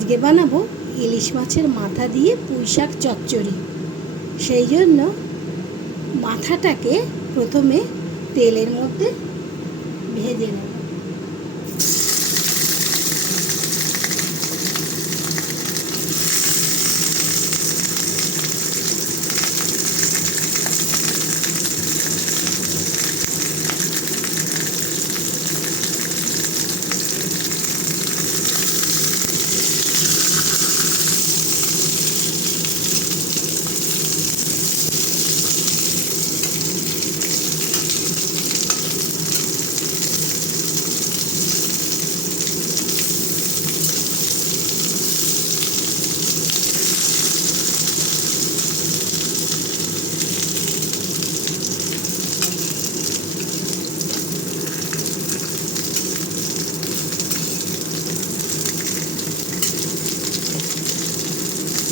আজকে বানাবো ইলিশ মাছের মাথা দিয়ে পুঁই শাক চচ্চড়ি। সেই জন্য মাথাটাকে প্রথমে তেলের মধ্যে ভেজে নেব।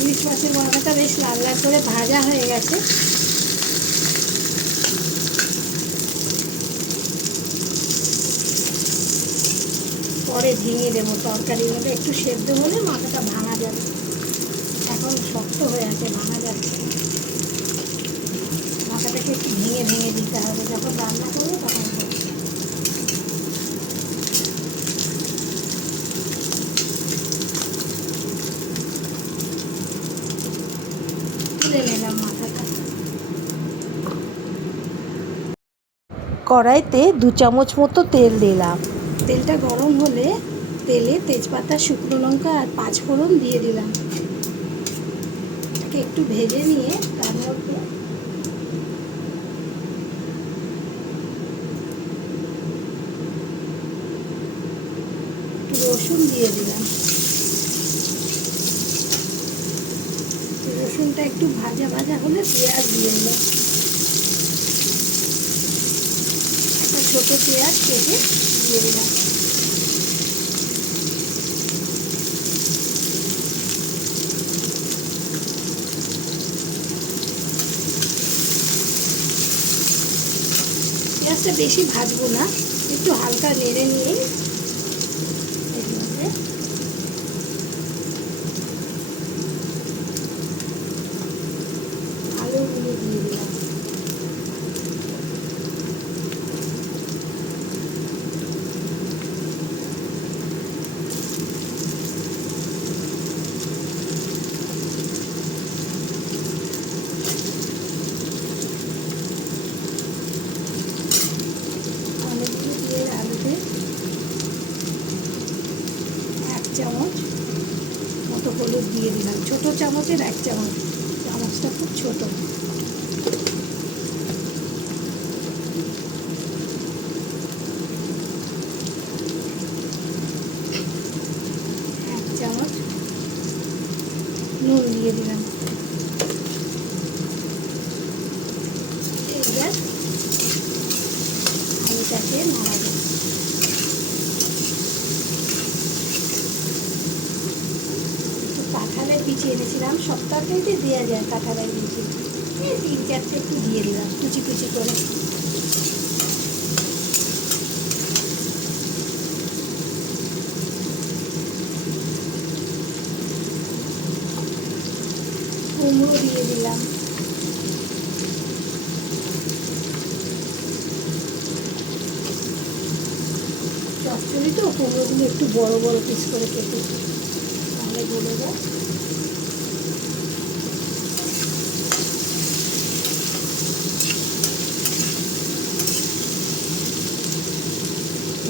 ইলিশ মাছের মাথাটা বেশ লাল লাল করে ভাজা হয়ে গেছে। পরে ভেঙে দেবো, তরকারির মধ্যে একটু সেদ্ধ হলে মাথাটা ভাঙা যাবে। এখন শক্ত হয়ে আছে, ভাঙা যাচ্ছে না। মাথাটাকে একটু ভেঙে ভেঙে দিতে হবে, যখন রান্না করবো তখন তুলে নিলাম মাথাটা। কড়াইতে 2 চামচ মতো তেল দিলাম। তেলটা গরম হলে তেলে তেজপাতা, শুকনো লঙ্কা আর 5 ফোড়ন দিয়ে দিলাম। এটাকে একটু ভেজে নিয়ে তার মধ্যে রসুন দিয়ে দিলাম। রসুনটা একটু ভাজা ভাজা হলে পেঁয়াজ দিয়ে দিলাম। একটা ছোটো পেঁয়াজ কেটে দিয়ে দিলাম। পেঁয়াজটা বেশি ভাজবো না, একটু হালকা নেড়ে নিয়ে এর মধ্যে আলুগুলো দিয়ে দিলাম। আলুগুলো দিয়ে আলুতে 1 চামচ মতো হলুদ দিয়ে দিলাম। ছোটো চামচের 1 চামচ, চামচটা খুব ছোটো। চামচ নুন দিয়ে দিলাম। এবার আলুটাকে নাড়াবো। একটু কাঁঠালের বিচি এনেছিলাম, সব তরকারিতে দেওয়া যায় কাঁঠালের বিচি। 3-4টে একটু দিয়ে দিলাম কুচি কুচি করে। কুমড়ো দিয়ে দিলাম। চচ্চড়ি তো, কুমড়োগুলো একটু বড় বড় পিস করে কেটে, তাহলে গলে যায়।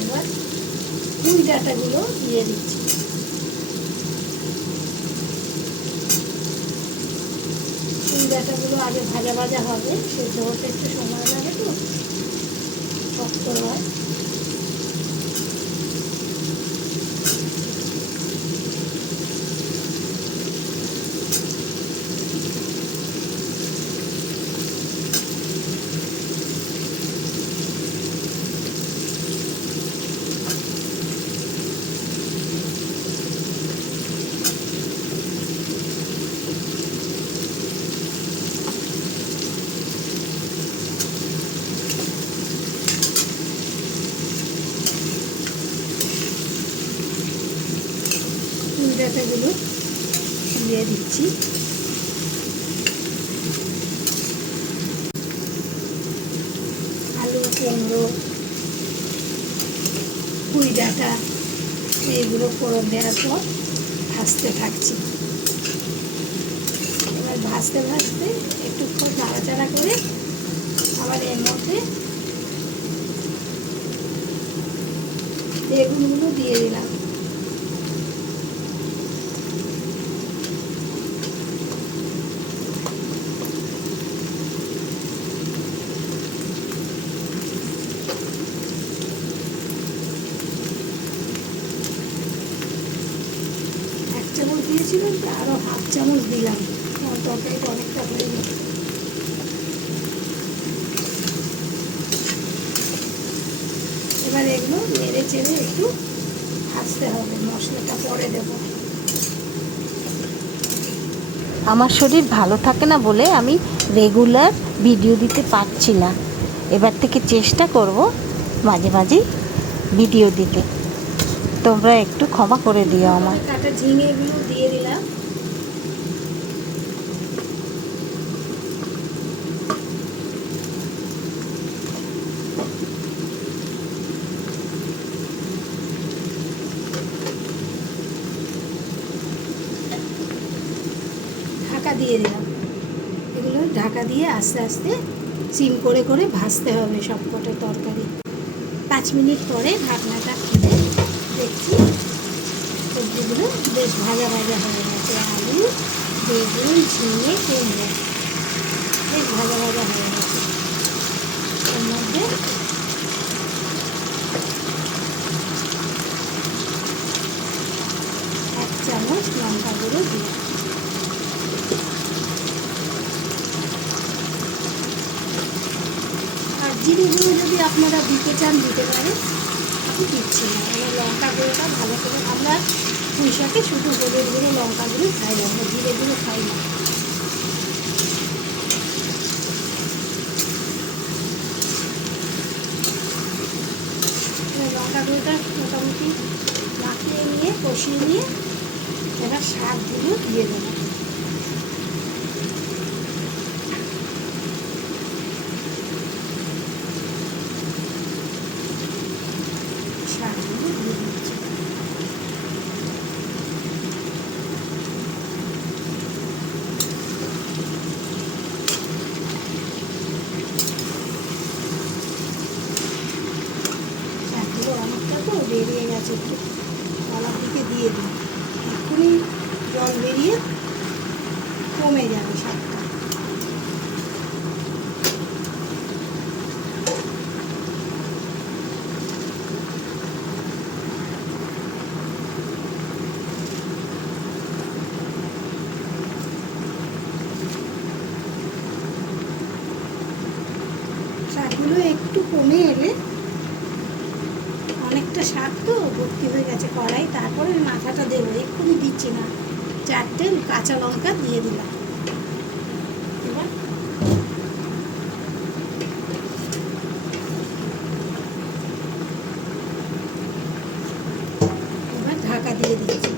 এবার পুঁই ডাঁটাগুলো দিয়ে দিচ্ছি। পুঁই ডাঁটাগুলো আগে ভাজা ভাজা হবে, সেদ্ধ হতে একটু সময় লাগে তো, শক্ত হয়। শাকগুলো দিয়ে দিচ্ছি। আলু, কুমড়ো, পুঁই ডাঁটা এইগুলো ফোড়ন দেওয়ার পর ভাজতে থাকছি। এবার ভাজতে ভাজতে একটু নাড়াচাড়া করে আবার এর মধ্যে বেগুনগুলো দিয়ে দিলাম। চামচ দিয়েছিলাম তো আরও হাফ চামচ দিলাম, আমার তরকারিটা অনেকটা হয়ে গেল। এবার এগুলো নেড়ে চেড়ে একটু ভাজতে হবে, মশলাটা পরে দেবো। আমার শরীর ভালো থাকে না বলে আমি রেগুলার ভিডিও দিতে পারছি না। এবার থেকে চেষ্টা করব মাঝে মাঝেই ভিডিও দিতে, তোমরা একটু ক্ষমা করে দিও আমার। কাটা ঝিঙেগুলো দিয়ে দিলাম। ঢাকা দিয়ে দিলাম। এগুলো ঢাকা দিয়ে আস্তে আস্তে সিম করে করে ভাজতে হবে সবকটা তরকারি। 5 মিনিট পরে ঢাকনাটা খুলে দেখছি সবজিগুলো বেশ ভাজা ভাজা হয়ে গেছে। আলু, বেগুন, ঝিঙে, কুমড়ো বেশ ভাজা ভাজা হয়ে গেছে। এর মধ্যে এক চামচ লঙ্কা গুঁড়ো দিই। আর জিরে গুঁড়ো যদি আপনারা দিতে চান দিতে পারেন, আমি দিচ্ছি না। এবার লঙ্কা গুঁড়োটা ভালো করে, আমরা পুঁই শাকে শুধু হলুদ গুঁড়ো লঙ্কা গুঁড়ো খাই, আমরা জিরে গুঁড়ো খাই না। এবার লঙ্কা গুঁড়োটা মোটামুটি মাখিয়ে নিয়ে কষিয়ে নিয়ে এবার শাকগুলো দিয়ে দেবো। শাকগুলো দিয়ে দিচ্ছি। শাকগুলো অনেকটা তো বেরিয়ে গেছে, একটু তলার দিকে দিয়ে দিই, এক্ষুনি জল বেরিয়ে কমে যাবে শাকটা। শাকগুলো একটু কমে এলে, অনেকটা শাক তো ভর্তি হয়ে গেছে কড়াই, তারপরে মাথাটা দেবো, এক্ষুনি দিচ্ছি না। 4টে কাঁচা লঙ্কা দিয়ে দিলাম। এবার এবার ঢাকা দিয়ে দিচ্ছি।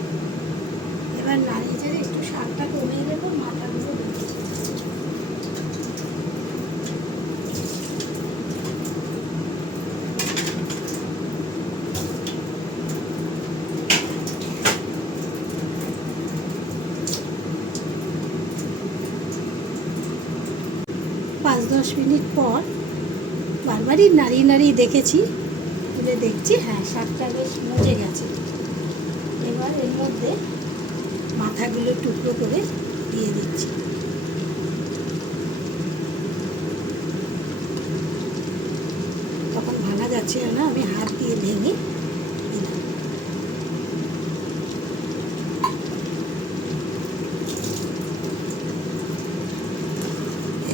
এবার নাড়িয়ে চেড়ে একটু শাকটা কমিয়ে দেবো, মাথাগুলো দেবো। পাঁচ 10 মিনিট পর বারবারই নাড়িয়ে নাড়িয়ে দেখেছি, তুলে দেখছি হ্যাঁ শাকটা বেশ মজে গেছে। এবার এর মধ্যে মাথাগুলো টুকরো করে দিয়ে দিচ্ছি। তখন ভাঙা যাচ্ছিল না, আমি হাত দিয়ে ভেঙে দিলাম।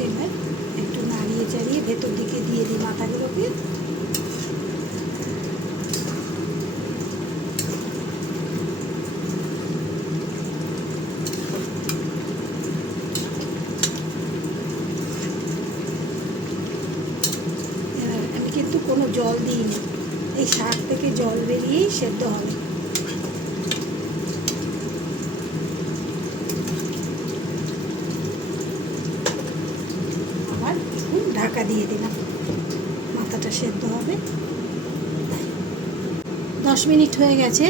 এবার একটু নাড়িয়ে চাড়িয়ে ভেতর দিকে দিয়ে দিই মাথাগুলোকে। আমি কিন্তু কোনো জল দিইনি, এই শাক থেকে জল বেরিয়েই সেদ্ধ হবে। দিয়ে দিলাম, মাথাটা সেদ্ধ হবে। 10 মিনিট হয়ে গেছে,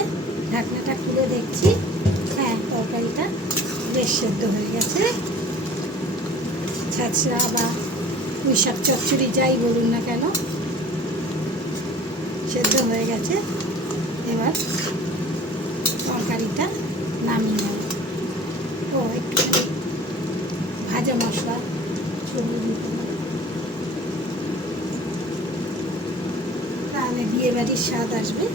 ঢাকনাটা খুলে দেখছি। হ্যাঁ, তরকারিটা বেশ সেদ্ধ হয়ে গেছে। ছ্যাঁচড়া বা পুঁই শাক চচ্চড়ি যাই বলুন না কেন, সেদ্ধ হয়ে গেছে। এবার তরকারিটা নামিয়ে নেব। ও একটু ভাজা মশলা ছড়িয়ে দিতে হবে, তাহলে বিয়ে বাড়ির স্বাদ আসবে।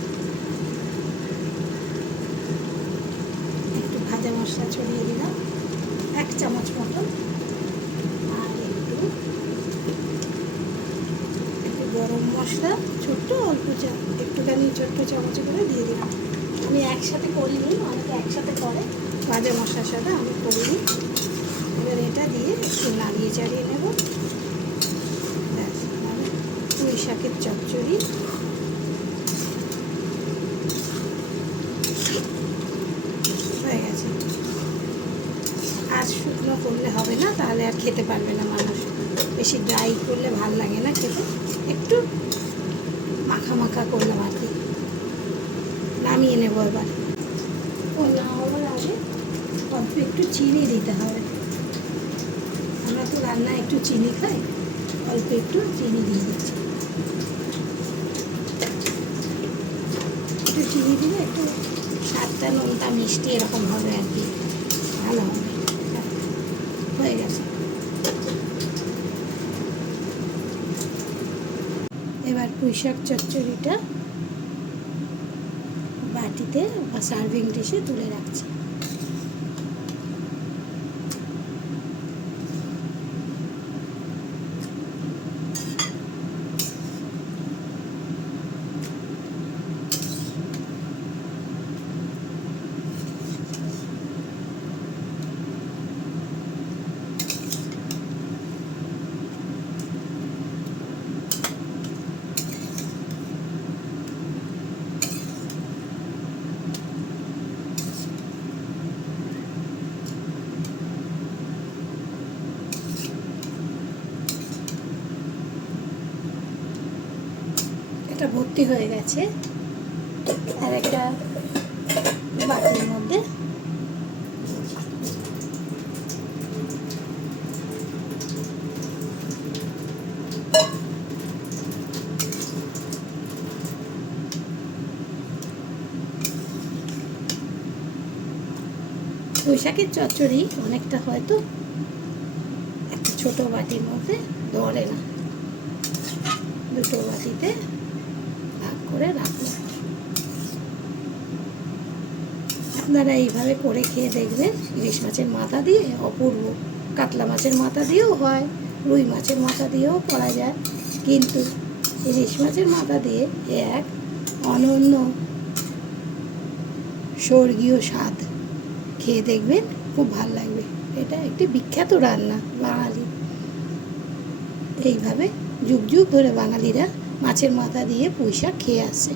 একটু ভাজা মশলা ছড়িয়ে দিলাম, 1 চামচ মতো। আর একটু গরম মশলা ছোট্ট অল্প একটুখানি ছোট্ট চামচ করে দিয়ে দিলাম। আমি একসাথে করিনি, অনেকে একসাথে করে ভাজা মশলার সাথে, আমি করিনি। এবার এটা দিয়ে একটু নাড়িয়ে চাড়িয়ে নেব। ব্যাস, পুঁই শাকের চচ্চড়ি হয়ে গেছে। আর শুকনো করলে হবে না, তাহলে আর খেতে পারবে না মানুষ। বেশি ড্রাই করলে ভাল লাগে না খেতে, একটু মাখা মাখা করলাম আর কি। নামিয়ে নেব এবার। ও নামাবার আগে অল্প একটু চিনি দিতে হবে। আমরা তো রান্নায় একটু চিনি খাই, অল্প একটু চিনি দিয়ে দিচ্ছি। একটু চিনি দিলে একটু স্বাদটা নোনতা মিষ্টি এরকম হবে আর কি, ভালো হবে। হয়ে গেছে। এবার পুঁই শাক চচ্চড়িটা বাটিতে বা সার্ভিং ডিশে তুলে রাখছি। এটা ভর্তি হয়ে গেছে। আর একটা বাটির মধ্যে পুঁই শাকের চচ্চড়ি অনেকটা হয়তো একটা ছোট বাটির মধ্যে ধরে না, দুটো বাটিতে ভাগ করে রাখলাম। আপনারা এইভাবে করে খেয়ে দেখবেন, ইলিশ মাছের মাথা দিয়ে অপূর্ব। কাতলা মাছের মাথা দিয়েও হয়, রুই মাছের মাথা দিয়েও করা যায়, কিন্তু ইলিশ মাছের মাথা দিয়ে এক অনন্য স্বর্গীয় স্বাদ। খেয়ে দেখবেন, খুব ভালো লাগবে। এটা একটি বিখ্যাত রান্না বাঙালি। এইভাবে যুগ যুগ ধরে বাঙালিরা মাছের মাথা দিয়ে পুঁই শাক খেয়ে আসছে।